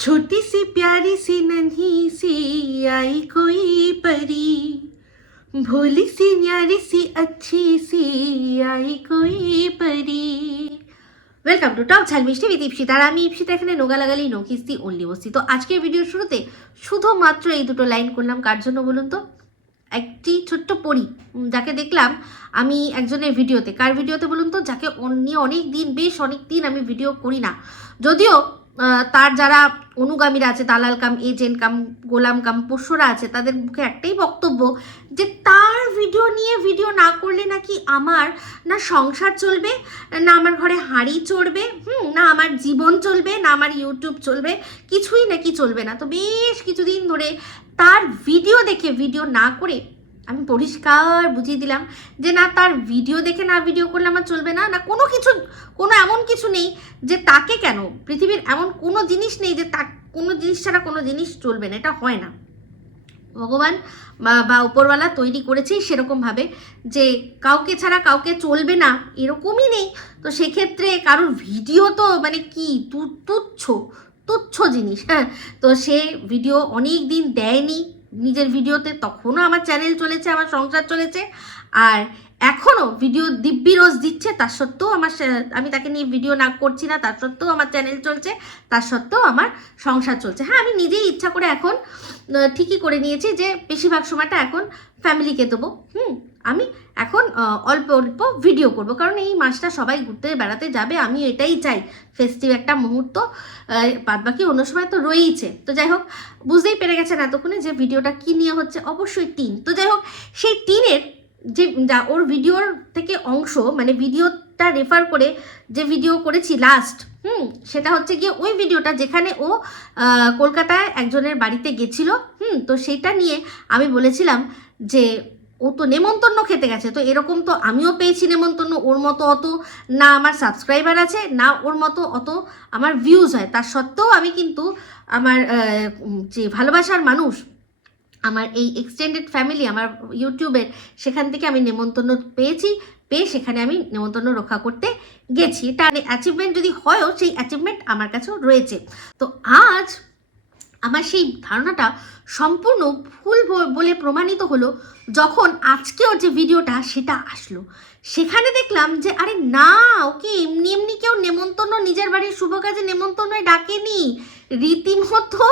छोटी सी प्यारी सी नन्ही सी आई कोई परी भोली सी न्यारी सी अच्छी सी आई कोई परी ওয়েলকাম টু টক ঝাল মিষ্টি উইথ ইপসিতা আর আমি ইপসিতা এখানে নোগা লাগালি নকিস্তি অনলি বসছি তো আজকের ভিডিওর শুরুতে শুধুমাত্র এই দুটো লাইন করলাম কার জন্য বলুন তো একটি ছোট্ট পড়ি উম, যাকে দেখলাম আমি একজনের ভিডিওতে কার ভিডিওতে বলুন তো যাকে অন- নিয়ে অনেক দিন বেশ অনেক দিন আমি ভিডিও করি না যদিও আহ, তার যারা অনুগামীরা আছে, দালাল কাম, এজেন্ট কাম, গোলাম কাম পোষ্যরা আছে, তাদের মুখে একটাই বক্তব্য যে তার ভিডিও নিয়ে ভিডিও না করলে নাকি আমার না সংসার চলবে, না আমার ঘরে হাঁড়ি চড়বে, হুম, না আমার জীবন চলবে, না আমার ইউটিউব চলবে, কিছুই নাকি চলবে না। তো বেশ কিছুদিন ধরে তার ভিডিও দেখে, ভিডিও না করে আমি পরিষ্কার বুঝিয়ে দিলাম যে না, তার ভিডিও দেখে না ভিডিও করলে আমার চলবে না না কোনো কিছু, কোনো এমন কিছু নেই যে তাকে কেন? পৃথিবীর এমন কোনো জিনিস নেই যে তা কোনো জিনিস ছাড়া কোনো জিনিস চলবে না, এটা হয় না। ভগবান বা- উপরওয়ালা তৈরি করেছেই সেরকমভাবে যে কাউকে ছাড়া কাউকে চলবে না, এরকমই নেই। তো সেক্ষেত্রে কারোর ভিডিও তো মানে কি তুচ্ছ তুচ্ছ জিনিস। হ্যাঁ তো সে ভিডিও অনেক দিন দেয়নি নিজের ভিডিওতে তখনও আমার চ্যানেল চলেছে, আমার সংসার চলেছে। আর এখনও ভিডিও দিব্যি রোজ দিচ্ছে, তার সত্ত্বেও আমার আমি তাকে নিয়ে ভিডিও না করছি না, তার সত্ত্বেও আমার চ্যানেল চলছে, তার সত্ত্বেও আমার সংসার চলছে। হ্যাঁ আমি নিজেই ইচ্ছা করে এখন ঠিকই করে নিয়েছি যে বেশিরভাগ সময়টা এখন ফ্যামিলিকে দেবো। হুম, আমি এখন অল্প অল্প ভিডিও করব। কারণ এই মাসটা সবাই ঘুরতে বেড়াতে যাবে, আমি এটাই চাই। ফেস্টিভ একটা মুহূর্ত বাদ বাকি অন্য সময় তো রয়েইছে। তো যাই হোক, বুঝতেই পেরে গেছেন এতক্ষণে যে ভিডিওটা কি নিয়ে হচ্ছে। অবশ্যই টিন। তো যাই হোক, সেই টিনের যে ওর ভিডিওর থেকে অংশ মানে ভিডিওটা রেফার করে যে ভিডিও করেছি লাস্ট হুম, সেটা হচ্ছে গিয়ে ওই ভিডিওটা যেখানে ও কলকাতায় একজনের বাড়িতে গেছিল। হুম, তো সেটা নিয়ে আমি বলেছিলাম যে ও তো নেমন্তন্ন খেতে গেছে, তো এরকম তো আমিও পেয়েছি নেমন্তন্ন, ওর মতো অত না আমার সাবস্ক্রাইবার আছে, না ওর মতো অত আমার ভিউজ হয়। তার সত্ত্বেও আমি কিন্তু আমার যে ভালোবাসার মানুষ, আমার এই এক্সটেন্ডেড ফ্যামিলি আমার ইউটিউবের সেখান থেকে আমি নেমন্তন্ন পেয়েছি, পেয়ে সেখানে আমি নেমন্তন্ন রক্ষা করতে গেছি। এটা অ্যাচিভমেন্ট যদি হয়ও, সেই অ্যাচিভমেন্ট আমার কাছেও রয়েছে। তো আজ আমার সেই ধারণাটা সম্পূর্ণ ভুল বলে প্রমাণিত হলো যখন আজকেও যে ভিডিওটা সেটা আসলো। সেখানে দেখলাম যে, আরে না, ওকে এমনি এমনি কেউ নেমন্তন্ন, নিজের বাড়ির শুভ কাজে নেমন্তন্নয় ডাকেনি। রীতিমতো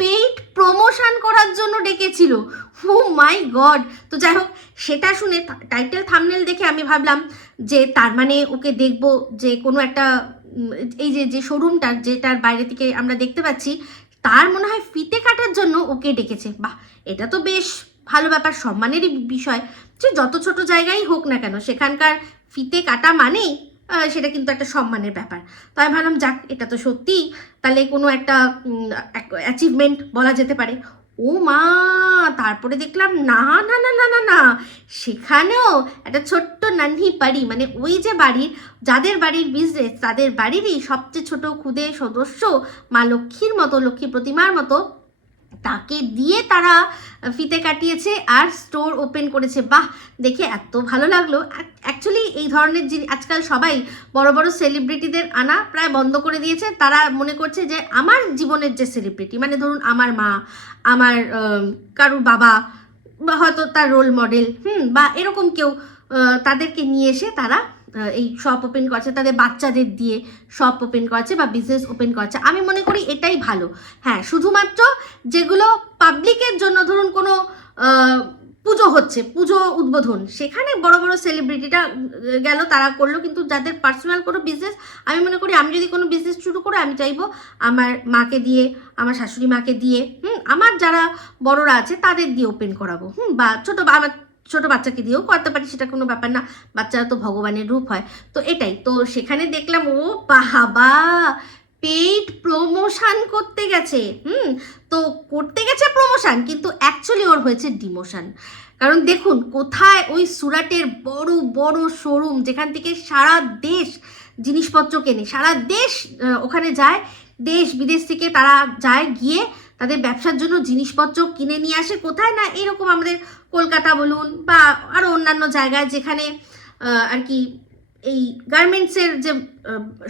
পেইড প্রমোশন করার জন্য ডেকেছিল। হু মাই গড তো যাই হোক, সেটা শুনে টাইটেল থামনেল দেখে আমি ভাবলাম যে, তার মানে ওকে দেখব যে কোনো একটা এই যে যে শোরুমটা যেটার বাইরে থেকে আমরা দেখতে পাচ্ছি তার মনে হয় ফিতে কাটার জন্য ওকে ডেকেছে। বাহ, এটা তো বেশ ভালো ব্যাপার, সম্মানেরই বিষয়। যে যত ছোট জায়গায় হোক না কেন, সেখানকার ফিতে কাটা মানেই সেটা কিন্তু একটা সম্মানের ব্যাপার। তো আমি ভাবলাম, যাক, এটা তো সত্যি তাহলে কোনো একটা অ্যাচিভমেন্ট বলা যেতে পারে। ও মা, তারপরে দেখলাম না না না না না না, সেখানেও একটা ছোট্ট নান্হি বাড়ি মানে ওই যে বাড়ির, যাদের বাড়ির বিজনেস তাদের বাড়িরই সবচেয়ে ছোট, ক্ষুদে, সদস্য, মা লক্ষ্মীর মতো, লক্ষ্মী প্রতিমার মতো তাকে দিয়ে তারা ফিতে কাটিয়েছে আর স্টোর ওপেন করেছে। বাহ, দেখে এত ভালো লাগল। অ্যাকচুয়ালি এই ধরনের জিনিস আজকাল সবাই বড় বড় সেলিব্রিটিদের আনা প্রায় বন্ধ করে দিয়েছে। তারা মনে করছে যে, আমার জীবনের যে সেলিব্রিটি মানে ধরুন আমার মা, আমার কারুর বাবা, বা হয়তো তার রোল মডেল হুম, বা এরকম কেউ তাদেরকে নিয়ে এসে তারা এই শপ ওপেন করছে, তাদের বাচ্চাদের দিয়ে শপ ওপেন করছে বা বিজনেস ওপেন করছে। আমি মনে করি এটাই ভালো। হ্যাঁ শুধুমাত্র যেগুলো পাবলিকের জন্য ধরুন কোনো পুজো হচ্ছে, পুজো উদ্বোধন, সেখানে বড় বড় সেলিব্রিটিটা গেল, তারা করল, কিন্তু যাদের পার্সোনাল কোনো বিজনেস আমি মনে করি আমি যদি কোনো বিজনেস শুরু করে, আমি চাইব আমার মাকে দিয়ে, আমার শাশুড়ি মাকে দিয়ে, হুম, আমার যারা বড়রা আছে, তাদের দিয়ে ওপেন করাবো। হুম, বা ছোটো আমার ছোটো বাচ্চাকে দিয়েও করতে পারি, সেটা কোনো ব্যাপার না। বাচ্চারা তো ভগবানের রূপ হয়। তো এটাই, তো সেখানে দেখলাম, ও বাবা, পেইড প্রমোশন করতে গেছে। হুম, তো করতে গেছে প্রমোশন, কিন্তু অ্যাকচুয়ালি ওর হয়েছে ডিমোশন কারণ দেখুন, কোথায় ওই সুরাটের বড় বড় শোরুম যেখান থেকে সারা দেশ জিনিসপত্র কেনে, সারা দেশ ওখানে যায়, দেশ বিদেশ থেকে তারা যায় গিয়ে তাদের ব্যবসার জন্য জিনিসপত্র কিনে নিয়ে আসে। কোথায় না এরকম আমাদের কলকাতা বলুন বা আরও অন্যান্য জায়গায় যেখানে আর কি এই গার্মেন্টসের যে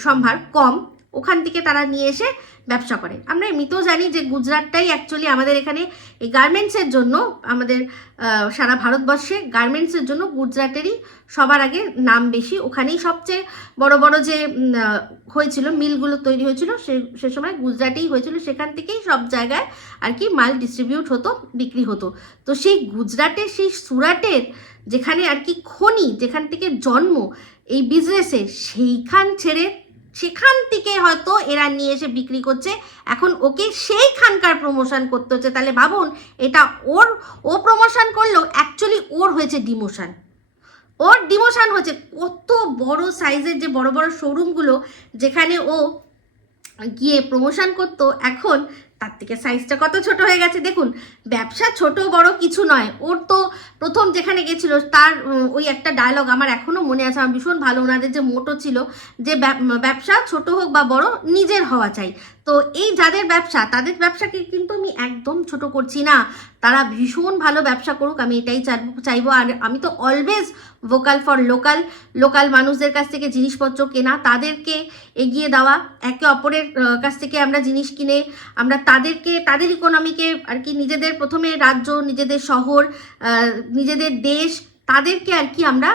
সম্ভার কম ওখান থেকে তারা নিয়ে এসে ব্যবসা করে। আমরা এমনিতেও জানি যে গুজরাটটাই অ্যাকচুয়ালি আমাদের এখানে এই গার্মেন্টসের জন্য আমাদের সারা ভারতবর্ষে গার্মেন্টসের জন্য গুজরাটেরই সবার আগে নাম বেশি। ওখানেই সবচেয়ে বড় বড় যে হয়েছিল, মিলগুলো তৈরি হয়েছিল, সে সে সময় গুজরাটেই হয়েছিল। সেখান থেকেই সব জায়গায় আর কি মাল ডিস্ট্রিবিউট হতো, বিক্রি হতো। তো সেই গুজরাটের সেই সুরাটের যেখানে আর কি খনি, যেখান থেকে জন্ম, এই বিজনেসে সেইখান ছেড়ে সেখান থেকে হয়তো এরা নিয়ে এসে বিক্রি করছে। এখন ওকে সেইখানকার প্রমোশন করতে হচ্ছে। তাহলে ভাবুন, এটা ওর, ও প্রমোশন করলেও অ্যাকচুয়ালি ওর হয়েছে ডিমোশন ওর ডিমোশন হচ্ছে কত বড় সাইজের যে বড় বড় শোরুমগুলো যেখানে ও গিয়ে প্রমোশন করতো। এখন তার থেকে সাইজটা কত ছোট হয়ে গেছে? দেখুন, ব্যবসা ছোট বড় কিছু নয়। ওর তো প্রথম যেখানে গেছিল, তার ওই একটা ডায়লগ আমার এখনও মনে আছে। আমার ভীষণ ভালো ওনাদের যে মোটো ছিল, যে ব্যবসা ছোট হোক বা বড়, নিজের হওয়া চাই। তো এই যাদের ব্যবসা, তাদের ব্যবসাকে কিন্তু আমি একদম ছোট করছি না। তারা ভীষণ ভালো ব্যবসা করুক, আমি এটাই চাইব চাইব। আর আমি তো always vocal for local local মানুষদের কাছ থেকে জিনিসপত্র কেনা, তাদেরকে এগিয়ে দেওয়া। একে অপরের কাছ থেকে আমরা জিনিস কিনে, আমরা তাদেরকে, তাদের ইকোনমিকে আর কি নিজেদের প্রথমে রাজ্য, নিজেদের শহর নিজেদের দেশ, তাদেরকে আর কি আমরা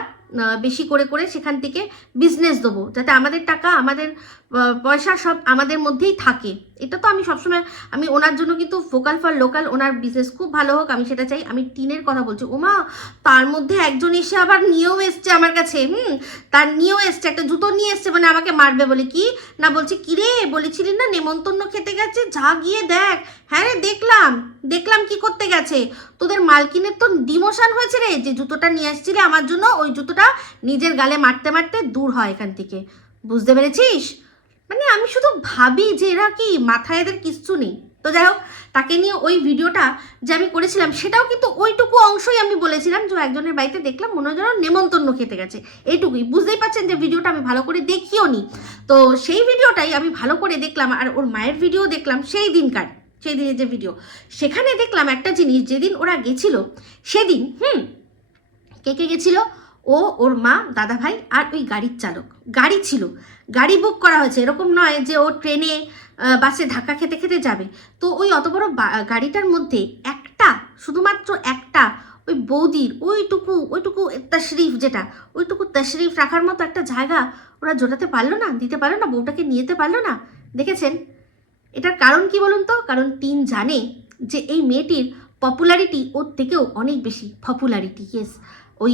বেশি করে করে সেখান থেকে বিজনেস দেবো। যাতে আমাদের টাকা, আমাদের পয়সা সব আমাদের মধ্যেই থাকে। এটা তো আমি সবসময় আমি ওনার জন্য কিন্তু ভোকাল ফর লোকাল ওনার বিজনেস খুব ভালো হোক, আমি সেটা চাই। আমি টিনের কথা বলছি। ওমা, তার মধ্যে একজন এসে আবার নিয়েও এসছে আমার কাছে। হুম, তার নিয়েও এসছে, একটা জুতো নিয়ে এসছে মানে আমাকে মারবে বলে। কি? না, বলছি, কিরে, বলেছিলি না নেমন্তন্ন খেতে গেছে? যা গিয়ে দেখ। হ্যাঁ রে, দেখলাম। দেখলাম কি করতে গেছে। তোদের মালকিনের তো ডিমোশন হয়েছে রে। যে জুতোটা নিয়ে আসছিলে আমার জন্য, ওই জুতোটা নিজের গালে মারতে মারতে দূর হয় এখান থেকে। বুঝতে পেরেছিস? মানে আমি শুধু ভাবি যে এরা কি মাথায় এদের কিচ্ছু নেই। তো যাই হোক, তাকে নিয়ে ওই ভিডিওটা যে আমি করেছিলাম, সেটাও কিন্তু ওইটুকু অংশই আমি বলেছিলাম যে একজনের বাড়িতে দেখলাম মনে হয় নেমন্তন্ন খেতে গেছে। এইটুকুই। বুঝতেই পারছেন যে ভিডিওটা আমি ভালো করে দেখিও নি। তো সেই ভিডিওটাই আমি ভালো করে দেখলাম আর ওর মায়ের ভিডিও দেখলাম সেই দিনকার, সেই দিনের যে ভিডিও। সেখানে দেখলাম একটা জিনিস, যেদিন ওরা গেছিল, সেদিন, হুম, কে কে গেছিল? ও, ওর মা, দাদা ভাই আর ওই গাড়ির চালক। গাড়ি ছিল। গাড়ি বুক করা হয়েছে। এরকম নয় যে ও ট্রেনে বাসে ধাক্কা খেতে খেতে যাবে। তো ওই অত বড় গাড়িটার মধ্যে একটা, শুধুমাত্র একটা ওই বৌদির, ওইটুকু ওইটুকু তশরিফ যেটা, ওইটুকু তশরিফ রাখার মতো একটা জায়গা ওরা জোটাতে পারল না, দিতে পারল না, বউটাকে নিয়ে যেতে পারল না। দেখেছেন? এটার কারণ কি বলুন তো? কারণ টিন জানে যে এই মেয়েটির পপুলারিটি ওর থেকেও অনেক বেশি পপুলারিটি ইয়েস ওই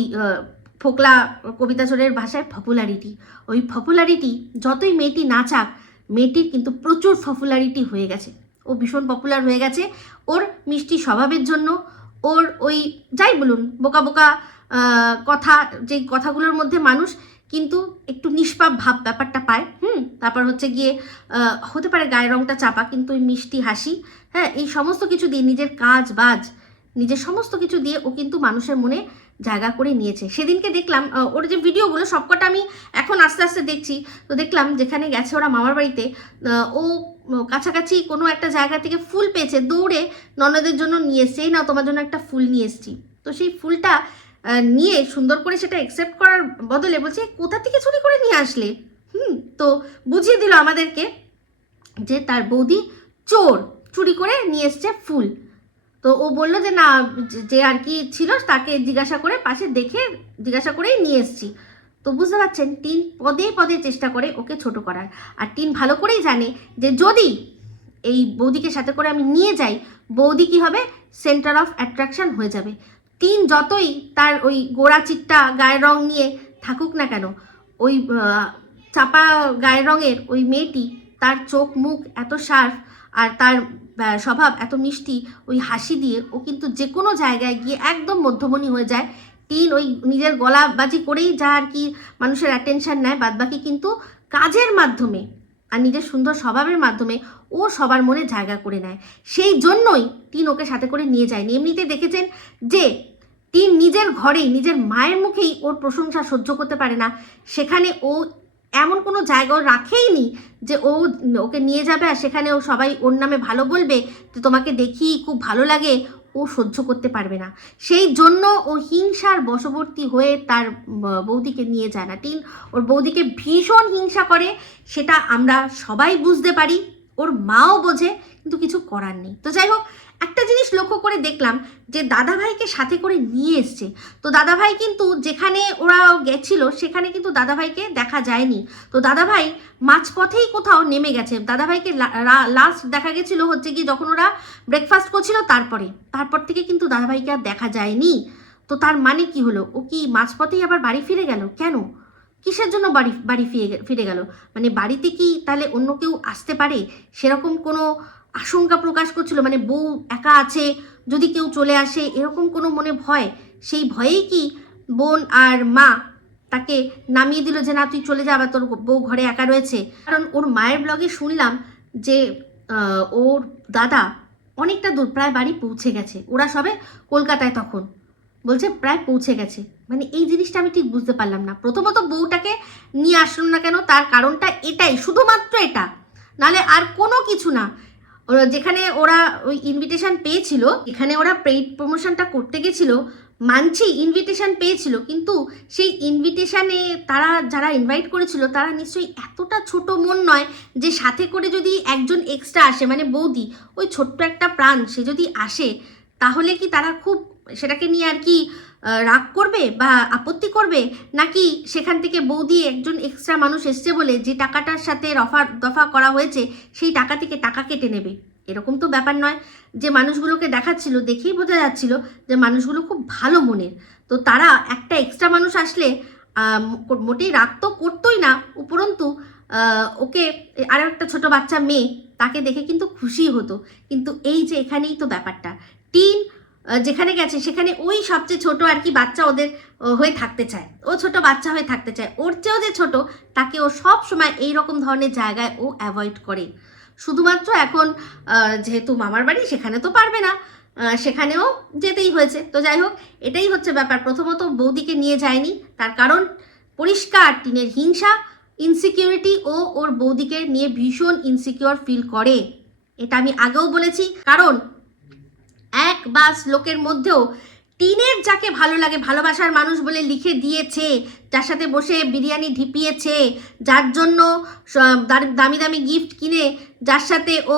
ফোকলা কবিতাচরের ভাষায় পপুলারিটি ওই পপুলারিটি যতই মেয়েটি নাচাক, মেয়েটির কিন্তু প্রচুর পপুলারিটি হয়ে গেছে। ও ভীষণ পপুলার হয়ে গেছে। ওর মিষ্টি স্বভাবের জন্য ওর ওই যাই বলুন, বোকা বোকা কথা যে কথাগুলোর মধ্যে মানুষ কিন্তু একটু নিষ্পাপ ভাব ব্যাপারটা পায়। হুম, তারপর হচ্ছে গিয়ে হতে পারে গায়ের রংটা চাপা, কিন্তু ওই মিষ্টি হাসি হ্যাঁ এই সমস্ত কিছু দিয়ে নিজের কাজ বাজ নিজের সমস্ত কিছু দিয়ে ও কিন্তু মানুষের মনে জায়গা করে নিয়েছে। সেদিনকে দেখলাম ওর যে ভিডিওগুলো সবকটা আমি এখন আস্তে আস্তে দেখছি। তো দেখলাম যেখানে গেছে ওরা মামার বাড়িতে ও কাছাকাছি কোনো একটা জায়গা থেকে ফুল পেয়েছে, দৌড়ে ননদের জন্য নিয়ে এসছে না তোমার জন্য একটা ফুল নিয়ে এসছি। তো সেই ফুলটা নিয়ে সুন্দর করে সেটা অ্যাকসেপ্ট করার বদলে বলছে কোথা থেকে চুরি করে নিয়ে আসলে? হুম, তো বুঝিয়ে দিল আমাদেরকে যে তার বৌদি চোর, চুরি করে নিয়ে এসছে ফুল। তো ও বলল যে, না, যে- আর কি ছিল তাকে জিজ্ঞাসা করে পাশে দেখে জিজ্ঞাসা করেই নিয়ে এসছি। তো বুঝতে পারছেন, টিন পদে পদে চেষ্টা করে ওকে ছোট করার। আর টিন ভালো করেই জানে যে, যদি এই বৌদিকে সাথে করে আমি নিয়ে যাই, বৌদি কি হবে? সেন্টার অফ অ্যাট্রাকশন হয়ে যাবে। টিন যতই তার ওই গোড়া চিট্টা গায়ের রং নিয়ে থাকুক না কেন, ওই চাপা গায়ের রঙের ওই মেয়েটি তার চোখ মুখ এত শার্প আর তার স্বভাব এত মিষ্টি, ওই হাসি দিয়ে ও কিন্তু যে কোনো জায়গায় গিয়ে একদম মধ্যমণি হয়ে যায়। টিন ওই নিজের গলাবাজি করেই যা আর কি মানুষের অ্যাটেনশন নেয়, বাদবাকি কিন্তু কাজের মাধ্যমে আর নিজের সুন্দর স্বভাবের মাধ্যমে ও সবার মনে জায়গা করে নেয়। সেই জন্যই টিন ওকে সাথে করে নিয়ে যায়নি। এমনিতে দেখেছেন যে টিন নিজের ঘরেই, নিজের মায়ের মুখেই ওর প্রশংসা সহ্য করতে পারে না। সেখানে ও এমন কোনো জায়গা ও রাখেইনি যে ও ওকে নিয়ে যাবে আর সেখানে ও সবাই ওর নামে ভালো বলবে যে তোমাকে দেখি খুব ভালো লাগে, ও সহ্য করতে পারবে না। সেই জন্য ও হিংসার বশবর্তী হয়ে তার বৌদিকে নিয়ে যায় না। টিন ওর বৌদিকে ভীষণ হিংসা করে, সেটা আমরা সবাই বুঝতে পারি, ওর মাও বোঝে, কিন্তু কিছু করার নেই। তো যাই হোক একটা জিনিস লক্ষ্য করে দেখলাম যে দাদাভাইকে সাথে করে নিয়ে এসছে। তো দাদাভাই কিন্তু যেখানে ওরা গেছিল, সেখানে কিন্তু দাদাভাইকে দেখা যায়নি। তো দাদাভাই মাঝপথেই কোথাও নেমে গেছে। দাদাভাইকে লাস্ট দেখা গেছিল হচ্ছে কি যখন ওরা ব্রেকফাস্ট করছিল তারপরে। তারপর থেকে কিন্তু দাদাভাইকে আর দেখা যায়নি। তো তার মানে কি হলো? ও কি মাঝপথেই আবার বাড়ি ফিরে গেল? কেন? কিসের জন্য বাড়ি বাড়ি ফিরে ফিরে গেল? মানে বাড়িতে কি তাহলে অন্য কেউ আসতে পারে? সেরকম কোনো আশঙ্কা প্রকাশ করছিল মানে বউ একা আছে, যদি কেউ চলে আসে, এরকম কোনো মনে ভয়? সেই ভয়েই কি বোন আর মা তাকে নামিয়ে দিল যে, না, তুই চলে যা, আবার তোর বউ ঘরে একা রয়েছে? কারণ ওর মায়ের ব্লগে শুনলাম যে ওর দাদা অনেকটা দূর, প্রায় বাড়ি পৌঁছে গেছে। ওরা সবে কলকাতায় তখন। বলছে, প্রায় পৌঁছে গেছে। মানে এই জিনিসটা আমি ঠিক বুঝতে পারলাম না। প্রথমত বউটাকে নিয়ে আসলো না কেন, তার কারণটা এটাই, শুধুমাত্র এটা। নালে আর কোনো কিছু না। ওরা যেখানে ওরা ওই ইনভিটেশন পেয়েছিল এখানে ওরা পেইড প্রমোশনটা করতে গেছিল, মানছি ইনভিটেশন পেয়েছিল, কিন্তু সেই ইনভিটেশানে তারা যারা ইনভাইট করেছিল, তারা নিশ্চয়ই এতটা ছোট মন নয় যে সাথে করে যদি একজন এক্সট্রা আসে মানে বৌদি, ওই ছোট্ট একটা প্রাণ, সে যদি আসে, তাহলে কি তারা খুব সেটাকে নিয়ে আর কি রাগ করবে বা আপত্তি করবে? নাকি সেখান থেকে বৌদি একজন এক্সট্রা মানুষ এসছে বলে যে টাকাটার সাথে রফা, দফা করা হয়েছে, সেই টাকা থেকে টাকা কেটে নেবে? এরকম তো ব্যাপার নয়। যে মানুষগুলোকে দেখাচ্ছিল, দেখেই বোঝা যাচ্ছিল যে মানুষগুলো খুব ভালো মনের। তো তারা একটা এক্সট্রা মানুষ আসলে মোটেই রাগ তো করতোই না, উপরন্তু ওকে আর একটা ছোট বাচ্চা মেয়ে, তাকে দেখে কিন্তু খুশি হতো। কিন্তু এই যে এখানেই তো ব্যাপারটা। টিন যেখানে গেছে, সেখানে ওই সবচেয়ে ছোট আর কি বাচ্চা ওদের হয়ে থাকতে চায়। ও ছোট বাচ্চা হয়ে থাকতে চায়। ওর চেয়েও যে ছোট, তাকে ও সব সময় এই রকম ধরনের জায়গায় ও অ্যাভয়েড করে। শুধুমাত্র এখন যেহেতু মামার বাড়ি, সেখানে তো পারবে না। সেখানেও যেতেই হয়েছে। তো যাই হোক, এটাই হচ্ছে ব্যাপার। প্রথমত বৌদিকে নিয়ে যায়নি। তার কারণ, পরিষ্কার টিনের হিংসা ইনসিকিউরিটি ও ওর বৌদিকে নিয়ে ভীষণ ইনসিকিউর ফিল করে। এটা আমি আগেও বলেছি। কারণ এক বাস লোকের মধ্যেও টিনের যাকে ভালো লাগে ভালোবাসার মানুষ বলে লিখে দিয়েছে, যার সাথে বসে বিরিয়ানি ঢিপিয়েছে, যার জন্য দামি দামি গিফট কিনে, যার সাথে ও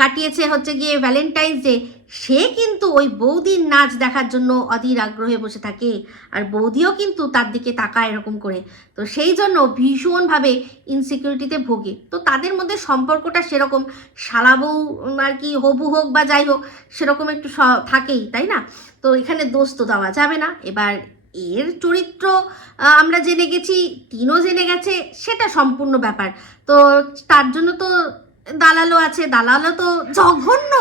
কাটিয়েছে হচ্ছে গিয়ে ভ্যালেন্টাইন্স ডে সে কিন্তু ওই বৌদির নাচ দেখার জন্য অধীর আগ্রহে বসে থাকে, আর বৌদিও কিন্তু তার দিকে তাকায় এরকম করে। তো সেই জন্য ভীষণভাবে ইনসিকিউরিটিতে ভোগে। তো তাদের মধ্যে সম্পর্কটা সেরকম, শালা বউ আর কি হবু হোক বা যাই হোক, সেরকম একটু থাকেই, তাই না? তো এখানে দোষ তো দেওয়া যাবে না। এবার এর চরিত্র আমরা জেনে গেছি টিনও জেনে গেছে, সেটা সম্পূর্ণ ব্যাপার। তো তার জন্য তো দালালও আছে, দালালও তো জঘন্য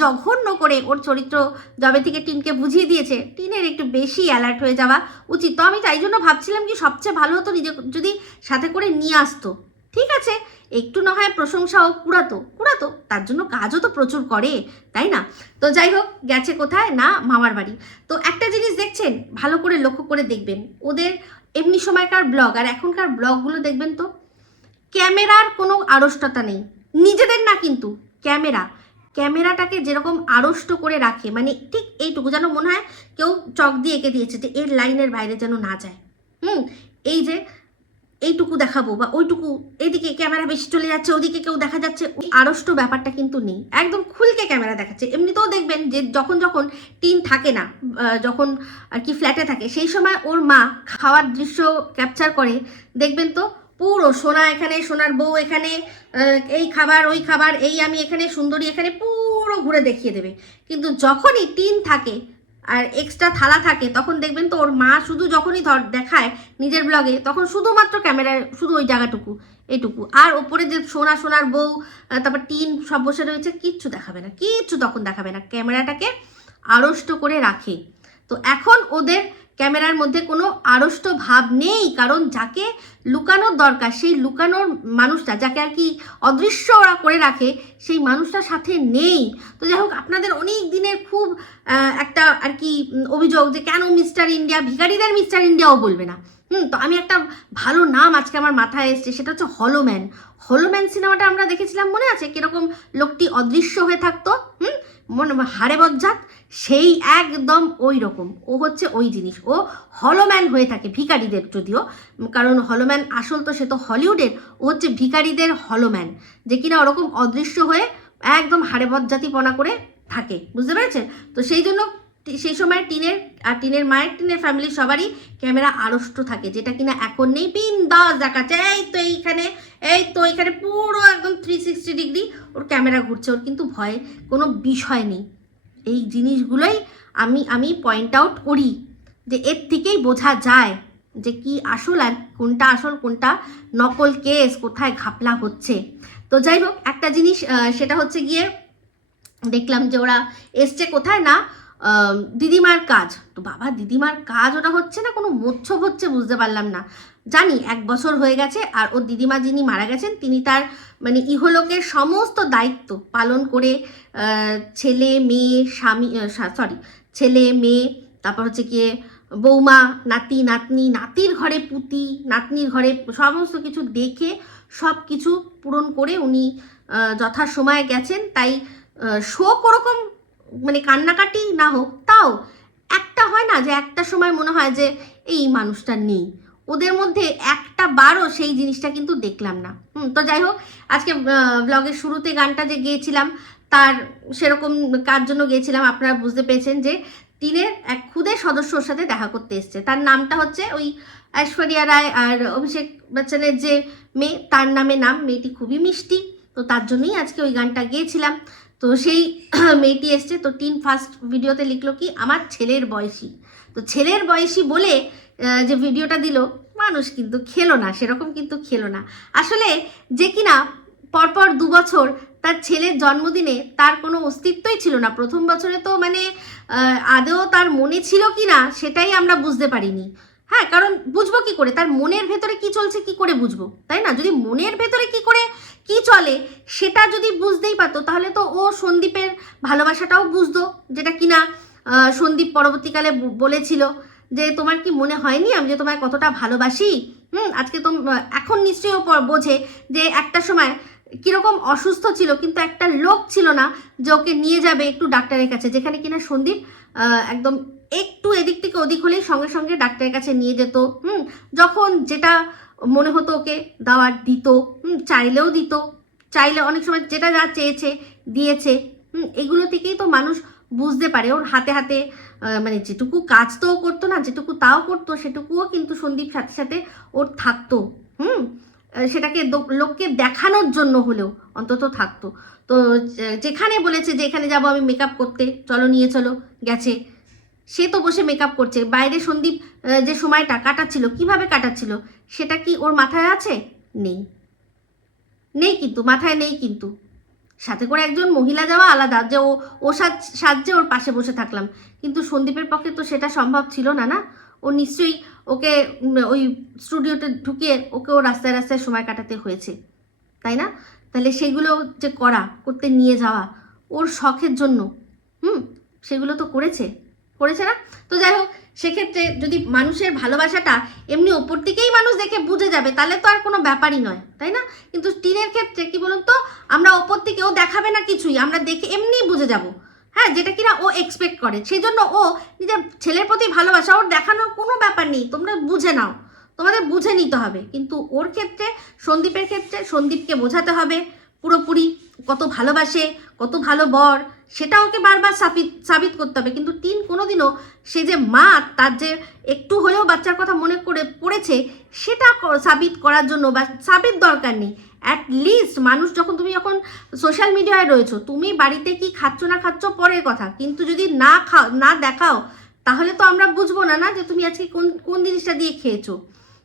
জঘন্য করে ওর চরিত্র যবে থেকে টিনকে বুঝিয়ে দিয়েছে। টিনের একটু বেশি অ্যালার্ট হয়ে যাওয়া উচিত। তো আমি তাই জন্য ভাবছিলাম কি সবচেয়ে ভালো হতো নিজে যদি সাথে করে নিয়ে আসতো। ঠিক আছে, একটু না হয় প্রশংসাও কুড়াতো কুড়াতো, তার জন্য কাজও তো প্রচুর করে, তাই না? তো যাই হোক, গেছে কোথায়? না, মামার বাড়ি। তো একটা জিনিস দেখছেন, ভালো করে লক্ষ্য করে দেখবেন। ওদের এমনি সময়কার ব্লগ, আর এখনকার ব্লগগুলো দেখবেন তো, ক্যামেরার কোনো আড়ষ্টতা নেই। নিজেদের না কিন্তু, ক্যামেরা। ক্যামেরাটাকে যেরকম আড়ষ্ট করে রাখে মানে ঠিক এইটুকু, যেন মনে হয় কেউ চক দিয়ে এঁকে দিয়েছে যে এর লাইনের বাইরে যেন না যায়। হুম, এই যে এইটুকু দেখাবো বা ওইটুকু, এদিকে ক্যামেরা বেশি চলে যাচ্ছে, ওদিকে কেউ দেখা যাচ্ছে, ওই আড়ষ্ট ব্যাপারটা কিন্তু নেই। একদম খুলকে ক্যামেরা দেখাচ্ছে। এমনিতেও দেখবেন যে যখন যখন টিন থাকে না যখন আর কি ফ্ল্যাটে থাকে, সেই সময় ওর মা খাওয়ার দৃশ্য ক্যাপচার করে, দেখবেন তো পুরো সোনা এখানে, সোনার বউ এখানে এই খাবার, ওই খাবার, এই আমি এখানে, সুন্দরী এখানে, পুরো ঘুরে দেখিয়ে দেবে। কিন্তু যখনই টিন থাকে আর এক্সট্রা থালা থাকে, তখন দেখবেন তো ওর মা শুধু যখনই ধর দেখায় নিজের ব্লগে তখন শুধুমাত্র ক্যামেরায় শুধু ওই জায়গাটুকু এইটুকু আর ওপরে যে সোনা, সোনার বউ তারপর টিন সব বসে রয়েছে, কিচ্ছু দেখাবে না, কিচ্ছু তখন দেখাবে না। ক্যামেরাটাকে আড়ষ্ট করে রাখে। তো এখন ওদের ক্যামেরার মধ্যে কোনো আড়ষ্ট ভাব নেই, কারণ যাকে লুকানোর দরকার, সেই লুকানোর মানুষটা, যাকে আর কি অদৃশ্য ওরা করে রাখে, সেই মানুষটার সাথে নেই। তো যাই হোক, আপনাদের অনেক দিনের খুব একটা আর কি অভিযোগ যে কেন মিস্টার ইন্ডিয়া, ভিখারিদের মিস্টার ইন্ডিয়াও বলবে না। হুম, তো আমি একটা ভালো নাম আজকে আমার মাথায় এসছে, সেটা হচ্ছে হলোম্যান। হলোম্যান সিনেমাটা আমরা দেখেছিলাম, মনে আছে? কীরকম লোকটি অদৃশ্য হয়ে থাকতো মনে হাড়ে বজ্জাত, সেই একদম ওই রকম ও হচ্ছে ওই জিনিস। ও হলোম্যান হয়ে থাকে ভিকারিদের যদিও, কারণ হলোম্যান আসল তো সে তো হলিউডের, ও হচ্ছে ভিকারিদের হলোম্যান, যে কিনা ওরকম অদৃশ্য হয়ে একদম হাড়ে বজ্জাতিপনা করে থাকে। বুঝতে পেরেছেন? তো সেই জন্য সেই সময় টিনের, আর টিনের মায়ের, টিনের ফ্যামিলির সবারই ক্যামেরা আড়ষ্ট থাকে, যেটা কিনা এখন নেই। বিন দাস দেখাচ্ছে, এই তো এইখানে, এই তো এইখানে পুরো একদম থ্রি সিক্সটি ডিগ্রি ওর ক্যামেরা ঘুরছে, ওর কিন্তু ভয় কোনো বিষয় নেই। এই জিনিসগুলোই আমি আমি পয়েন্ট আউট করি যে এর থেকেই বোঝা যায় যে কি আসল আর কোনটা আসল, কোনটা নকল কেস কোথায় ঘাপলা হচ্ছে। তো যাই হোক, একটা জিনিস সেটা হচ্ছে গিয়ে দেখলাম যে ওরা এসছে কোথায় না দিদিমার কাজ। তো বাবা দিদিমার কাজ ওটা হচ্ছে না কোনো মোচ্ছব হচ্ছে বুঝতে পারলাম না। জানি এক বছর হয়ে গেছে আর ওর দিদিমা যিনি মারা গেছেন তিনি তার মানে ইহলোকের সমস্ত দায়িত্ব পালন করে ছেলে মেয়ে স্বামী সরি ছেলে মেয়ে তারপর হচ্ছে গিয়ে বৌমা নাতি নাতনি নাতির ঘরে পুতি নাতনির ঘরে সমস্ত কিছু দেখে সব কিছু পূরণ করে উনি আহ, যথাসময়ে গেছেন। তাই শোক ওরকম মানে কান্নাকাটি না হোক, তাও একটা হয় না যে একটা সময় মনে হয় যে এই মানুষটা নেই। ওদের মধ্যে একটা বারও সেই জিনিসটা কিন্তু দেখলাম না। হুম, তো যাই হোক, আজকে ব্লগের শুরুতে গানটা যে গেয়েছিলাম, তার সেরকম কার জন্য গিয়েছিলাম আপনারা বুঝতে পেরেছেন যে টিনের এক খুদে সদস্যর সাথে দেখা করতে এসছে। তার নামটা হচ্ছে ওই ঐশ্বরিয়া রায় আর অভিষেক বচ্চনের যে মেয়ে, তার নামে নাম, মেয়েটি খুবই মিষ্টি। তো তার জন্যই আজকে ওই গানটা গিয়েছিলাম। তো সেই মেয়েটি এসছে, তো টিন ফার্স্ট ভিডিওতে লিখলো কি, আমার ছেলের বয়সী। তো ছেলের বয়সী বলে যে ভিডিওটা দিল, মানুষ কিন্তু খেলো না, সেরকম কিন্তু খেলো না। আসলে যে কিনা পরপর দু বছর তার ছেলের জন্মদিনে তার কোনো অস্তিত্বই ছিল না। প্রথম বছরে তো মানে আদেও তার মনে ছিল কি না সেটাই আমরা বুঝতে পারিনি। হ্যাঁ কারণ বুঝব কি করে? তার মনের ভেতরে কি চলছে, কি করে বুঝব? তাই না? যদি মনের ভেতরে কি করে, কি চলে, সেটা যদি বুঝতেই পারতো, তাহলে তো ও সন্দীপের ভালোবাসাটাও বুঝতো, যেটা কিনা সন্দীপ পরবর্তীকালে বলেছিল যে, তোমার কি মনে হয়নি আমি যে তোমায় কতটা ভালোবাসি? হুম, আজকে তো এখন নিশ্চয়ই ও বোঝে যে একটা সময় কীরকম অসুস্থ ছিল, কিন্তু একটা লোক ছিল না যে ওকে নিয়ে যাবে একটু ডাক্তারের কাছে, যেখানে কিনা সন্দীপ একদম একটু এদিক থেকে ওদিক হলেই সঙ্গে সঙ্গে ডাক্তারের কাছে নিয়ে যেত, হুম? যখন যেটা মনে হতো ওকে দাওয়ার দিত, হুম? চাইলেও দিত, চাইলে অনেক সময় যেটা যা চেয়েছে, দিয়েছে, হুম? এগুলো থেকেই তো মানুষ বুঝতে পারে। ওর হাতে হাতে মানে যেটুকু কাজ তো করতো না, যেটুকু তাও করতো, সেটুকুও কিন্তু সন্দীপ সাথে সাথে ওর থাকতো, হুম? সেটাকে লোককে দেখানোর জন্য হলেও অন্তত থাকতো। তো যেখানে বলেছে যে এখানে যাব আমি মেকআপ করতে, চলো নিয়ে চলো, গেছে। সে তো বসে মেকআপ করছে। বাইরে সন্দীপ যে সময়টা কাটাচ্ছিল, কীভাবে কাটাচ্ছিল, সেটা কি ওর মাথায় আছে? নেই। নেই কিন্তু, মাথায় নেই কিন্তু। সাথে করে একজন মহিলা যাওয়া আলাদা, যে ও ও সাজ, সাজছে, ওর পাশে বসে থাকলাম। কিন্তু সন্দীপের পক্ষে তো সেটা সম্ভব ছিল না না? ও নিশ্চয়ই ওকে ওই স্টুডিওতে ঢুকিয়ে ওকে ও রাস্তায় রাস্তায় সময় কাটাতে হয়েছে। তাই না? তাহলে সেগুলো যে করা, করতে নিয়ে যাওয়া, ওর শখের জন্য, হুম? সেগুলো তো করেছে। করেছে না? তো যাই হোক, সেক্ষেত্রে যদি মানুষের ভালোবাসাটা এমনি ওপর থেকেই মানুষ দেখে বুঝে যাবে, তাহলে তো আর কোনো ব্যাপারই নয়, তাই না? কিন্তু টিনের ক্ষেত্রে কি বলুন তো, আমরা ওপর থেকে ও দেখাবে না কিছুই, আমরা দেখে এমনিই বুঝে যাব। হ্যাঁ যেটা কিনা ও এক্সপেক্ট করে। সেই জন্য ও নিজের ছেলের প্রতি ভালোবাসা, ওর দেখানোর কোনো ব্যাপার নেই, তোমরা বুঝে নাও। তোমাদের বুঝে নিতে হবে। কিন্তু ওর ক্ষেত্রে, সন্দীপের ক্ষেত্রে সন্দীপকে বোঝাতে হবে পুরোপুরি, কত ভালোবাসে, কত ভালো বর সেটা ওকে বারবার সাবিত সাবিত করতে হবে। কিন্তু টিন কোনোদিনও সে যে মা, তার যে একটু হলেও বাচ্চার কথা মনে করে পড়েছে, সেটা সাবিত করার জন্য বা সাবিত দরকার নেই। অ্যাট লিস্ট মানুষ যখন তুমি যখন সোশ্যাল মিডিয়ায় রয়েছো, তুমি বাড়িতে কি খাচ্ছ না খাচ্ছ পরের কথা। কিন্তু যদি না খাও, না দেখাও, তাহলে তো আমরা বুঝব না না যে তুমি আজকে কোন কোন জিনিসটা দিয়ে খেয়েছো।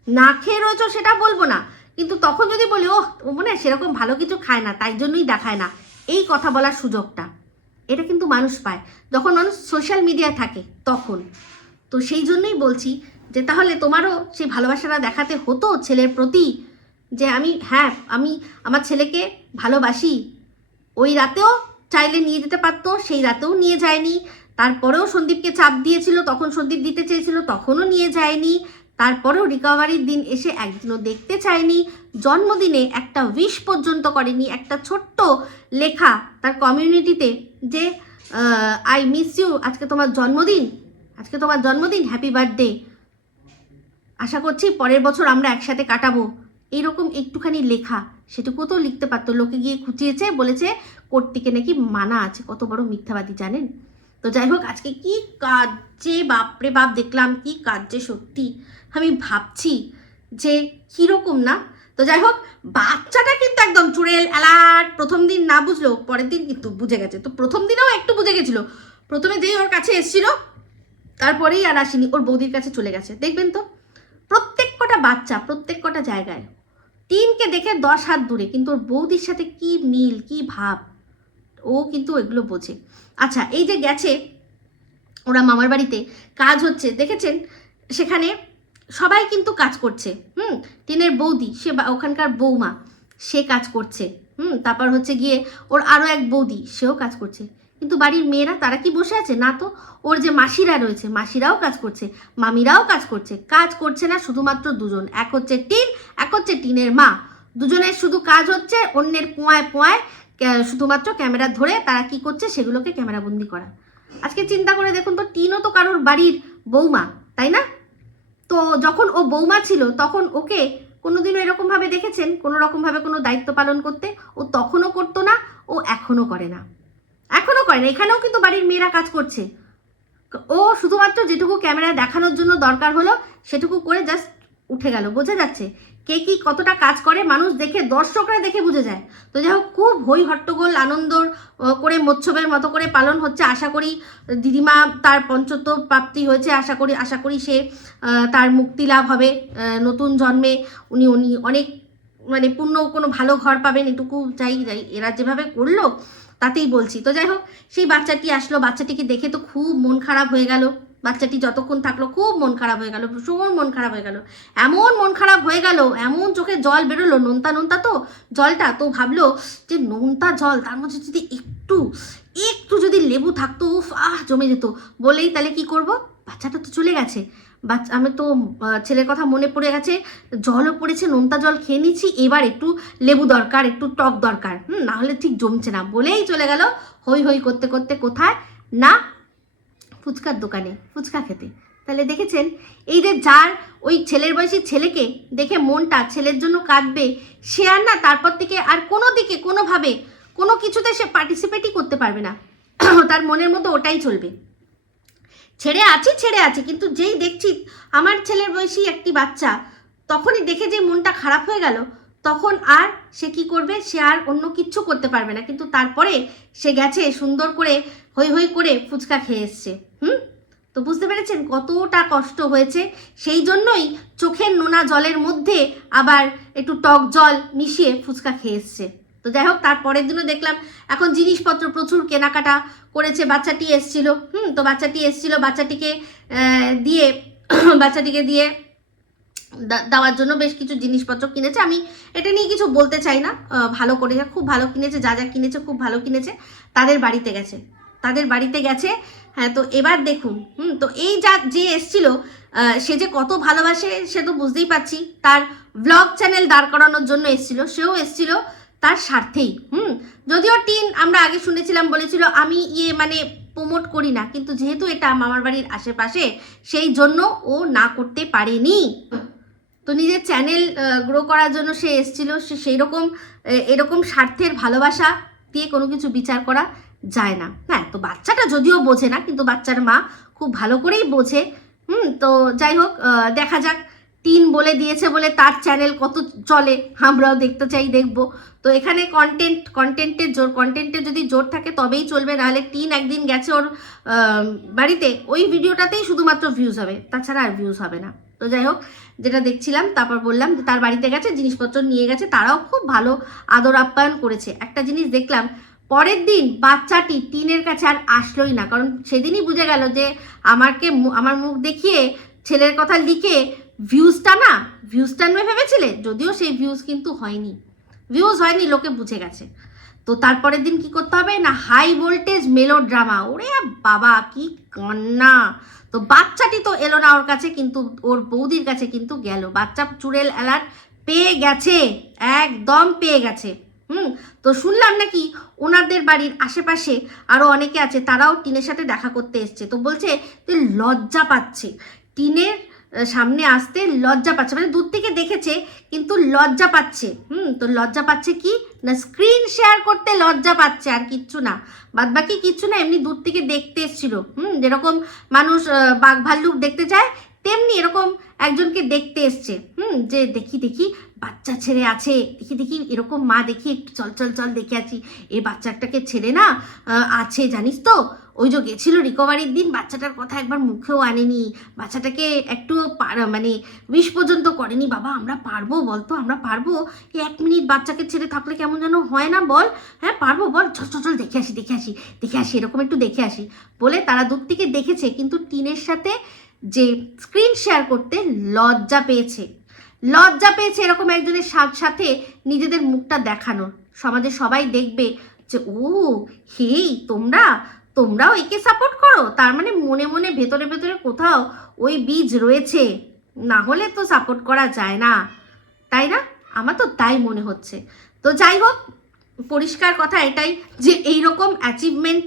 না খেয়ে রয়েছো সেটা বলব না। কিন্তু তখন যদি বলি ও মনে সেরকম ভালো কিছু খায় না, তাই জন্যই দেখায় না। এই কথা বলার সুযোগটা। এটা কিন্তু মানুষ পায়। যখন মানুষ সোশ্যাল মিডিয়ায় থাকে, তখন। তো সেই জন্যই বলছি যে, তাহলে তোমারও সেই ভালোবাসাটা দেখাতে হতো ছেলের প্রতি যে, আমি হ্যাঁ আমি আমার ছেলেকে ভালোবাসি। ওই রাতেও চাইলে নিয়ে যেতে পারতো, সেই রাতেও নিয়ে যায়নি। তারপরেও সন্দীপকে চাপ দিয়েছিল, তখন সন্দীপ দিতে চেয়েছিল, তখনও নিয়ে যায়নি। তারপরেও রিকভারির দিন এসে একদিনও দেখতে চায়নি। জন্মদিনে একটা উইশ পর্যন্ত করেনি। একটা ছোট্ট লেখা তার কমিউনিটিতে যে আই মিস ইউ আজকে তোমার জন্মদিন, আজকে তোমার জন্মদিন হ্যাপি বার্থডে আশা করছি পরের বছর আমরা একসাথে কাটাবো। এইরকম একটুখানি লেখা সেটুকু তো লিখতে পারতো। লোকে গিয়ে খুঁচিয়েছে, বলেছে কর্তিকে নাকি মানা আছে? কত বড় মিথ্যাবাদী জানেন? তো যাই হোক আজকে কি কাজ বাপরে বাপ, দেখলাম কি কাজ সত্যি আমি ভাবছি যে কীরকম না? তো যাই হোক বাচ্চাটা কিন্তু একদম চুড়েল, অ্যালার্ট, প্রথম দিন না বুঝলো পরের দিন কিন্তু বুঝে গেছে। তো প্রথম দিনেও একটু বুঝে গেছিল। প্রথমে যেই ওর কাছে এসেছিল, তারপরেই আর আসেনি, ওর বৌদির কাছে চলে গেছে। দেখবেন তো, প্রত্যেক কটা বাচ্চা, প্রত্যেক কটা জায়গায় তিনকে দেখে দশ হাত দূরে, কিন্তু ওর বৌদির সাথে কি মিল, কি ভাব, ও কিন্তু এগুলো বোঝে। আচ্ছা এই যে গেছে ওরা মামার বাড়িতে, কাজ হচ্ছে, দেখেছেন? সেখানে সবাই কিন্তু কাজ করছে, হুম? টিনের বৌদি, সে ওখানকার বৌমা, সে কাজ করছে, হুম? তারপর হচ্ছে গিয়ে ওর আরও এক বৌদি, সেও কাজ করছে। কিন্তু বাড়ির মেয়েরা, তারা কি বসে আছে? না তো, ওর যে মাসিরা রয়েছে, মাসিরাও কাজ করছে, মামিরাও কাজ করছে কাজ করছে না শুধুমাত্র দুজন, এক হচ্ছে টিন, এক হচ্ছে টিনের মা। দুজনের শুধু কাজ হচ্ছে, অন্যের পোঁয়ায় পোঁয়ায় শুধুমাত্র ক্যামেরা ধরে তারা কি করছে সেগুলোকে ক্যামেরাবন্দি করা। আজকে চিন্তা করে দেখুন তো, টিনও তো কারোর বাড়ির বৌমা, তাই না? তো যখন ও বৌমা ছিল, তখন ওকে কোনোদিনও এরকমভাবে দেখেছেন? কোনো রকমভাবে কোনো দায়িত্ব পালন করতে? ও তখনও করতো না, ও এখনও করে না। এখনও করে না, এখানেও কিন্তু বাড়ির মেয়েরা কাজ করছে। ও শুধুমাত্র যেটুকু ক্যামেরা দেখানোর জন্য দরকার হলো, সেটুকু করে জাস্ট উঠে গেল, বোঝা যাচ্ছে? কে কি কতটা কাজ করে, মানুষ দেখে, দর্শকরা দেখে বুঝে যায়। তো যাই হোক, খুব হই হট্টগোল আনন্দ করে মৎসবের মতো করে পালন হচ্ছে। আশা করি, দিদিমা তার পঞ্চত্ব প্রাপ্তি হয়েছে। আশা করি আশা করি সে তার মুক্তি লাভ হবে। নতুন জন্মে উনি উনি অনেক মানে পূর্ণ কোনো ভালো ঘর পাবেন এটুকু চাই, যাই, এরা যেভাবে করল, তাতেই বলছি। তো যাই হোক, সেই বাচ্চাটি আসলো। বাচ্চাটিকে দেখে তো খুব মন খারাপ হয়ে গেল। বাচ্চাটি যতক্ষণ থাকল খুব মন খারাপ হয়ে গেল, ভীষণ মন খারাপ হয়ে গেল। এমন মন খারাপ হয়ে গেল, এমন চোখে জল বেরোলো, নোনতা নোনতা তো জলটা, তো ভাবলো যে নোনতা জল, তার মধ্যে যদি একটু একটু যদি লেবু থাকতো, উফ, আহ, জমে যেত। বলেই তাহলে কি করব? বাচ্চাটা তো চলে গেছে। বাচ্চা আমি তো ছেলের কথা মনে পড়ে গেছে, জলও পড়েছে, নোনতা জল খেয়ে নিচ্ছি, এবার একটু লেবু দরকার, একটু টক দরকার। হুম, না হলে ঠিক জমছে না। বলেই চলে গেল হই হই করতে করতে, কোথায়? না ফুচকার দোকানে, ফুচকা খেতে। তাহলে দেখেছেন এই যে যার ওই ছেলের বয়সী ছেলেকে দেখে মনটা ছেলের জন্য কাঁদবে, সে আর না তারপর থেকে আর কোনো দিকে, কোনোভাবে, কোনো কিছুতে সে পার্টিসিপেটই করতে পারবে না। তার মনের মতো ওটাই চলবে। ছেড়ে আছি ছেড়ে আছি, কিন্তু যেই দেখছি আমার ছেলের বয়সী একটি বাচ্চা, তখনই দেখে যে মনটা খারাপ হয়ে গেল তখন আর সে কি করবে? সে আর অন্য কিচ্ছু করতে পারবে না। কিন্তু তারপরে সে গেছে, সুন্দর করে হই হই করে ফুচকা খেয়ে এসছে। হুম? তো বুঝতে পেরেছেন কতটা কষ্ট হয়েছে? সেই জন্যই চোখের নোনা জলের মধ্যে আবার একটু টক জল মিশিয়ে ফুচকা খেয়ে এসছে। তো যাই হোক তার পরের দিনও দেখলাম, এখন জিনিসপত্র প্রচুর কেনাকাটা করেছে, বাচ্চাটি এসছিল। হুম? তো বাচ্চাটি এসছিল, বাচ্চাটিকে দিয়ে বাচ্চাটিকে দিয়ে দেওয়ার জন্য বেশ কিছু জিনিসপত্র কিনেছে। আমি এটা নিয়ে কিছু বলতে চাই না। ভালো করেছে খুব ভালো কিনেছে, যা যা কিনেছে, খুব ভালো কিনেছে। তাদের বাড়িতে গেছে। তাদের বাড়িতে গেছে। হ্যাঁ তো এবার দেখুন, হুম, তো এই যা, যে এসছিল সে যে কত ভালোবাসে, সে তো বুঝতেই পারছি। তার ব্লগ চ্যানেল দাঁড় করানোর জন্য এসছিল, সেও এসছিল তার স্বার্থেই, হুম। যদিও টিন আমরা আগে শুনেছিলাম, বলেছিল, আমি ইয়ে মানে প্রমোট করি না। কিন্তু যেহেতু এটা মামার বাড়ির আশেপাশে, সেই জন্য ও না করতে পারেনি। তো নিজের চ্যানেল গ্রো করার জন্য সে এসছিল। সে সেই রকম এরকম স্বার্থের ভালোবাসা দিয়ে কোনো কিছু বিচার করা যায় না। হ্যাঁ তো বাচ্চাটা যদিও বোঝে না, কিন্তু বাচ্চার মা খুব ভালো করেই বোঝে। হুম, তো যাই হোক দেখা যাক। তিন বলে দিয়েছে বলে তার চ্যানেল কত চলে, আমরাও দেখতে চাই, দেখব। তো এখানে কন্টেন্ট কন্টেন্টের জোর কন্টেন্টের যদি জোর থাকে তবেই চলবে, নাহলে তিন একদিন গেছে ওর বাড়িতে। ওই ভিডিওটাতেই শুধুমাত্র ভিউজ হবে, তাছাড়া আর ভিউজ হবে না। তো যাই হোক যেটা দেখছিলাম, তারপর বললাম যে তার বাড়িতে গেছে, জিনিসপত্র নিয়ে গেছে, তারাও খুব ভালো আদর আপ্যায়ন করেছে। একটা জিনিস দেখলাম, পরের দিন বাচ্চাটি টিনের কাছে আর আসলোই না, কারণ সেদিনই বুঝে গেল যে আমাকে আমার মুখ দেখিয়ে ছেলের কথা লিখে ভিউজটা না, ভিউজটা আনবে ভেবেছিলে? যদিও সেই ভিউজ কিন্তু হয়নি। ভিউজ হয়নি, লোকে বুঝে গেছে। তো তারপরের দিন কি করতে হবে? না হাই ভোল্টেজ মেলো ড্রামা ওরে বাবা, কি কন্যা তো বাচ্চাটি তো এলো না ওর কাছে, কিন্তু ওর বৌদির কাছে কিন্তু গেল। বাচ্চা চুড়েল অ্যালার্ট পেয়ে গেছে, একদম পেয়ে গেছে। হুম, তো শুনলাম নাকি ওনাদের বাড়ির আশেপাশে আরও অনেকে আছে, তারাও টিনের সাথে দেখা করতে এসছে। তো বলছে তুই লজ্জা পাচ্ছে। টিনের সামনে আসতে লজ্জা পাচ্ছে। মানে দূর থেকে দেখেছে, কিন্তু লজ্জা পাচ্ছে। হুম, তো লজ্জা পাচ্ছে কি? না স্ক্রিন শেয়ার করতে লজ্জা পাচ্ছে, আর কিচ্ছু না। বাদ বাকি কিচ্ছু না এমনি দূর থেকে দেখতে এসেছিল। হুম, যেরকম মানুষ বাঘ ভাল্লুক দেখতে যায়, তেমনি এরকম একজনকে দেখতে এসছে। হুম, যে দেখি দেখি বাচ্চা ছেড়ে আছে। দেখি দেখি এরকম মা দেখি, একটু চল চল চল, দেখে আছি এ বাচ্চাটাকে ছেড়ে না আছে, জানিস তো? ওই যে গেছিল রিকভারির দিন, বাচ্চাটার কথা একবার মুখেও আনেনি। বাচ্চাটাকে একটু মানে বিষ পর্যন্ত করেনি। বাবা, আমরা পারব বলতো? আমরা পারব? এক মিনিট বাচ্চাকে ছেড়ে থাকলে কেমন যেন হয় না বল? হ্যাঁ পারব বল? চল চল চল, দেখে আসি দেখে আসি দেখে আসি, এরকম একটু দেখে আসি। বলে তারা দূর থেকে দেখেছে, কিন্তু টিনের সাথে যে স্ক্রিন শেয়ার করতে লজ্জা পেয়েছে। লজ্জা পেয়েছে এরকম একজনের সাথে নিজেদের মুখটা দেখানোর। সমাজে সবাই দেখবে যে, ও, হেই, তোমরা তোমরাও একে সাপোর্ট করো। তার মানে মনে মনে ভেতরে ভেতরে কোথাও ওই বীজ রয়েছে। না হলে তো সাপোর্ট করা যায় না। তাই না? আমার তো তাই মনে হচ্ছে। তো যাই হোক, পরিষ্কার কথা এটাই যে এইরকম অ্যাচিভমেন্ট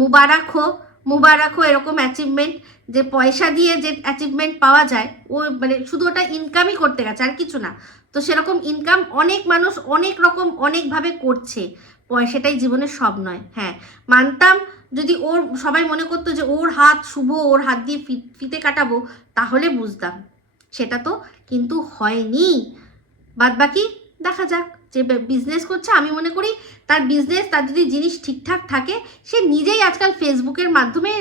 মুবারক হো মুবারক হো এরকম অ্যাচিভমেন্ট যে পয়সা দিয়ে যে অ্যাচিভমেন্ট পাওয়া যায়, ও মানে শুধু ওটা ইনকামই করতে গেছে, আর কিছু না। তো সেরকম ইনকাম অনেক মানুষ অনেক রকম অনেকভাবে করছে। পয়সাটাই জীবনের সব নয় হ্যাঁ। মানতাম যদি ওর, সবাই মনে করতো যে ওর হাত শুভ, ওর হাত দিয়ে ফিতে কাটাবো, তাহলে বুঝতাম। সেটা তো কিন্তু হয়নি। বাদ বাকি দেখা যাক যে বিজনেস করছে, আমি মনে করি তার বিজনেস তার যদি জিনিস ঠিকঠাক থাকে, সে নিজেই আজকাল ফেসবুকের মাধ্যমে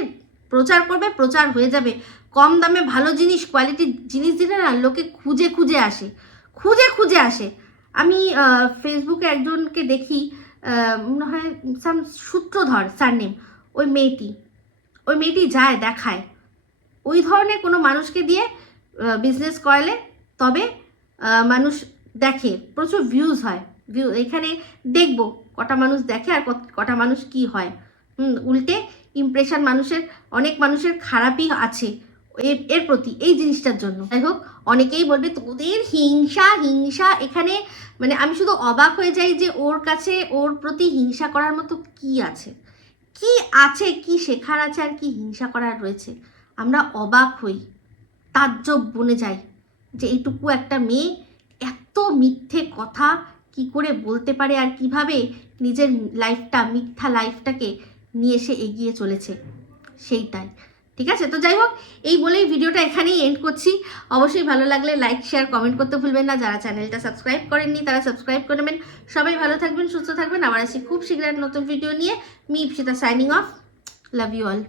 প্রচার করবে, প্রচার হয়ে যাবে। কম দামে ভালো জিনিস কোয়ালিটির জিনিস দিলে না লোকে খুঁজে খুঁজে আসে। খুঁজে খুঁজে আসে। আমি ফেসবুকে একজনকে দেখি মনে হয় সাম সূত্রধর সারনেম ওই মেয়েটি ওই মেয়েটি যায়, দেখায়। ওই ধরনের কোনো মানুষকে দিয়ে বিজনেস করালে তবে মানুষ দেখে, প্রচুর ভিউজ হয়। ভিউ এখানে দেখব কটা মানুষ দেখে আর কটা মানুষ কি হয়। উল্টে ইমপ্রেশন মানুষের, অনেক মানুষের খারাপই আছে এর প্রতি এই জিনিসটার জন্য। যাই হোক, অনেকেই বলবে, তোদের হিংসা হিংসা এখানে মানে আমি শুধু অবাক হয়ে যাই যে ওর কাছে ওর প্রতি হিংসা করার মতো কি আছে? কি আছে, কি শেখার আছে আর কি হিংসা করার রয়েছে? আমরা অবাক হই, তাজ্জব বনে যাই যে এইটুকু একটা মেয়ে এত মিথ্যে কথা কি করে বলতে পারে আর কীভাবে নিজের লাইফটা মিথ্যা লাইফটাকে নিয়ে এসে এগিয়ে চলেছে। সেইটাই। ঠিক আছে? তো যাই হোক, এই বলেই ভিডিওটা এখানেই এন্ড করছি। অবশ্যই ভালো লাগলে লাইক শেয়ার কমেন্ট করতে ভুলবেন না। যারা চ্যানেলটা সাবস্ক্রাইব করেননি, তারা সাবস্ক্রাইব করে নেবেন। সবাই ভালো থাকবেন, সুস্থ থাকবেন। আবার আসি খুব শীঘ্র নতুন ভিডিও নিয়ে। Me Ipsita signing off love you all